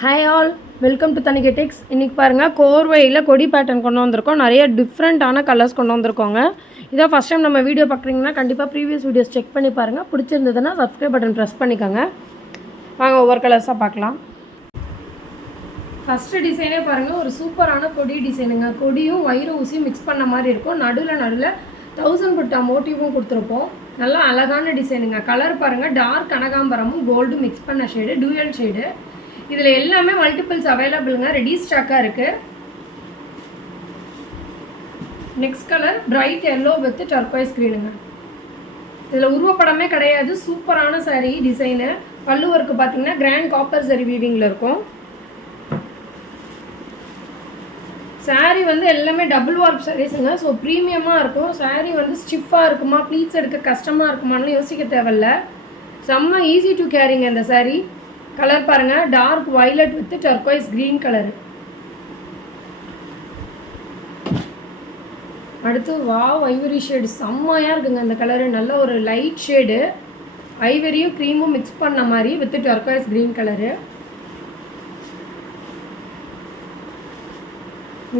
Hi all, welcome to Thanigai டெக்ஸ். இன்றைக்கி பாருங்கள், கோர்வையில் கொடி பேட்டர்ன் கொண்டு வந்திருக்கோம். நிறைய டிஃப்ரெண்ட்டான கலர்ஸ் கொண்டு வந்திருக்கோங்க. இதான் ஃபஸ்ட் டைம் நம்ம வீடியோ பார்க்குறீங்கன்னா கண்டிப்பாக ப்ரீவியஸ் வீடியோஸ் செக் பண்ணி பாருங்கள். பிடிச்சிருந்ததுன்னா சப்ஸ்கிரைப் பட்டன் ப்ரெஸ் பண்ணிக்கோங்க. வாங்க ஒவ்வொரு கலர்ஸாக பார்க்கலாம். ஃபஸ்ட்டு டிசைனே பாருங்கள், ஒரு சூப்பரான கொடி டிசைனுங்க. கொடியும் வைர ஊசியும் மிக்ஸ் பண்ண மாதிரி இருக்கும். நடுவில் 1000 புட்டா மோட்டிவும் கொடுத்துருப்போம். நல்லா அழகான டிசைனுங்க. கலர் பாருங்கள், டார்க் கனகாம்பரமும் கோல்டும் மிக்ஸ் பண்ண ஷேடு, டூயல் ஷேடு. இதில் எல்லாமே மல்டிபிள்ஸ் அவைலபிளுங்க, ரெடி ஸ்டாக்காக இருக்குது. Next colour bright yellow with turquoise க்ரீனுங்க. இதில் உருவப்படமே கிடையாது, சூப்பரான சாரீ டிசைனு. பல்லு ஒர்க்கு பார்த்தீங்கன்னா கிராண்ட் காப்பர் சரி வீவிங்கில் இருக்கும். சாரீ வந்து எல்லாமே டபுள் வார்ப் சாரீஸுங்க. ஸோ ப்ரீமியமாக இருக்கும். சாரீ வந்து ஸ்டிஃபாக இருக்குமா, ப்ளீட்ஸ் எடுக்க கஷ்டமாக இருக்குமான்னு யோசிக்க தேவையில்ல. செம்ம ஈஸி டு கேரிங்க இந்த சாரீ. கலர் பாருங்கள், dark violet with turquoise green colour. அடுத்து வாவ் ஐவரி ஷேடு, செம்மையாக இருக்குங்க இந்த கலரு. நல்ல ஒரு லைட் ஷேடு, ஐவரியும் க்ரீமும் மிக்ஸ் பண்ண மாதிரி with turquoise green colour.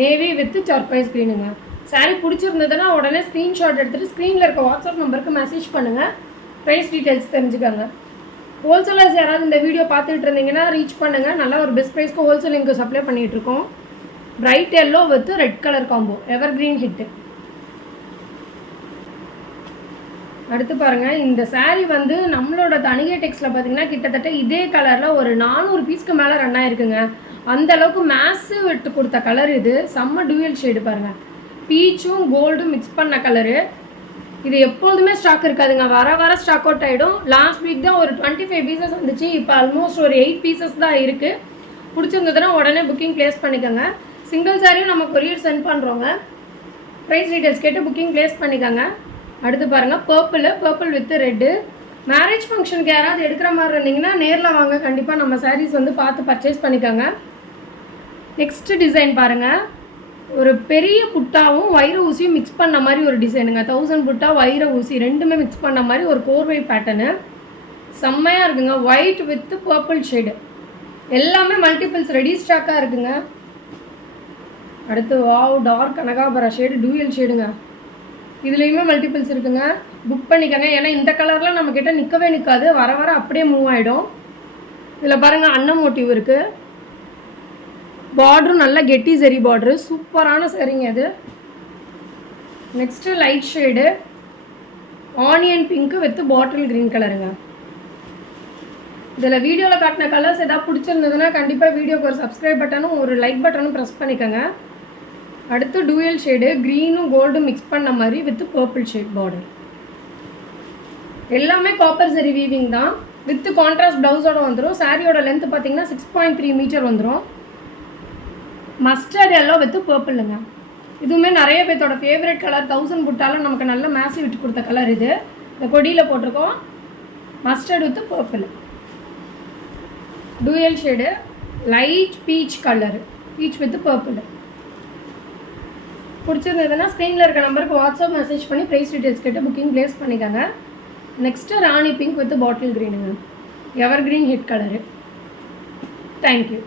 Navy with turquoise க்ரீனுங்க. சாரீ பிடிச்சிருந்ததுன்னா உடனே ஸ்க்ரீன்ஷாட் எடுத்துகிட்டு ஸ்க்ரீனில் இருக்க வாட்ஸ்அப் நம்பருக்கு மெசேஜ் பண்ணுங்கள். ப்ரைஸ் டீட்டெயில்ஸ் தெரிஞ்சுக்கோங்க. ஹோல்சேலர்ஸ் யாராவது இந்த வீடியோ பார்த்துட்டு இருந்தீங்கன்னா ரீச் பண்ணுங்கள். நல்லா ஒரு பெஸ்ட் ப்ரைஸ்க்கு ஹோல்சேலிங்க்கு சப்ளை பண்ணிகிட்ருக்கோம். Bright yellow with red colour combo, evergreen hit. அடுத்து பாருங்கள், இந்த சாரீ வந்து நம்மளோட தனிகை டெக்ஸில் பார்த்தீங்கன்னா கிட்டத்தட்ட இதே கலரில் ஒரு 400 பீஸ்க்கு மேலே ரன் ஆயிருக்குங்க. அந்தளவுக்கு மேஸிவ் விட்டு கொடுத்த கலர் இது. செம்ம டூயல் ஷேடு பாருங்கள், பீச்சும் கோல்டும் மிக்ஸ் பண்ண கலரு. இது எப்போதுமே ஸ்டாக் இருக்காதுங்க, வர ஸ்டாக் அவுட் ஆகிடும். லாஸ்ட் வீக் தான் ஒரு 25 பீசஸ் வந்துச்சு. இப்போ ஆல்மோஸ்ட் ஒரு 8 பீசஸ் தான் இருக்குது. பிடிச்சிருந்ததுன்னா உடனே புக்கிங் ப்ளேஸ் பண்ணிக்கோங்க. சிங்கிள் சாரியும் நம்ம கொரியர் சென்ட் பண்ணுறோங்க. ப்ரைஸ் டீட்டெயில்ஸ் கேட்டு புக்கிங் ப்ளேஸ் பண்ணிக்கோங்க. அடுத்து பாருங்கள், பர்பிள் வித் ரெட்டு. மேரேஜ் ஃபங்க்ஷனுக்கு யாராவது எடுக்கிற மாதிரி இருந்தீங்கன்னா நேரில் வாங்க, கண்டிப்பாக நம்ம சாரீஸ் வந்து பார்த்து பர்ச்சேஸ் பண்ணிக்கோங்க. நெக்ஸ்ட்டு டிசைன் பாருங்கள், ஒரு பெரிய புட்டாவும் வைர ஊசியும் மிக்ஸ் பண்ண மாதிரி ஒரு டிசைனுங்க. 1000 புட்டா வைர ஊசி ரெண்டுமே மிக்ஸ் பண்ண மாதிரி ஒரு கோர்வை பேட்டர்னு. செம்மையாக இருக்குங்க. ஒயிட் வித் பர்பிள் ஷேடு, எல்லாமே மல்டிபிள்ஸ் ரெடி ஸ்டாக்காக இருக்குங்க. அடுத்து வாவ் டார்க் கனகாபர ஷேடு, டூயல் ஷேடுங்க. இதுலேயுமே மல்டிபிள்ஸ் இருக்குங்க. புக் பண்ணிக்கோங்க. ஏன்னா இந்த கலர்லாம் நம்மக்கிட்ட நிற்கவே நிற்காது, வர அப்படியே மூவ் ஆகிடும். இதில் பாருங்கள், அன்ன மோட்டிவ் இருக்குது. பார்டரும் நல்ல கெட்டி சரி பார்டரு, சூப்பரான சரிங்க அது. Next light shade onion pink with bottle green கலருங்க. இதில் வீடியோவில் காட்டின கலர்ஸ் எதாவது பிடிச்சிருந்ததுன்னா கண்டிப்பாக வீடியோக்கு ஒரு சப்ஸ்கிரைப் பட்டனும் ஒரு லைக் பட்டனும் ப்ரெஸ் பண்ணிக்கோங்க. அடுத்து டூயல் ஷேடு, க்ரீனும் கோல்டும் மிக்ஸ் பண்ண மாதிரி வித் பர்பிள் ஷேட் பார்டர். எல்லாமே காப்பர் சரி வீவிங் தான், வித் கான்ட்ராஸ்ட் ப்ளவுஸோட வந்துடும். சாரியோட லென்த் பார்த்தீங்கன்னா 6.3 மீட்டர் வந்துடும். மஸ்டர்ட் எல்லோ வித் பர்பிளுங்க. இதுவுமே நிறைய பேர்த்தோட ஃபேவரட் கலர். 1000 புட்டாலும் நமக்கு நல்ல மேசி விட்டு கொடுத்த கலர் இது. இந்த கொடியில் போட்டிருக்கோம். Mustard with purple, dual shade, light peach colour, peach with purple. பிடிச்சிருந்ததுன்னா ஸ்க்ரீனில் இருக்க நம்பருக்கு வாட்ஸ்அப் மெசேஜ் பண்ணி ப்ரைஸ் டீட்டெயில்ஸ் கேட்டு புக்கிங் ப்ளேஸ் பண்ணிக்கோங்க. Next rani pink with bottle க்ரீனுங்க, evergreen hit colour. Thank you.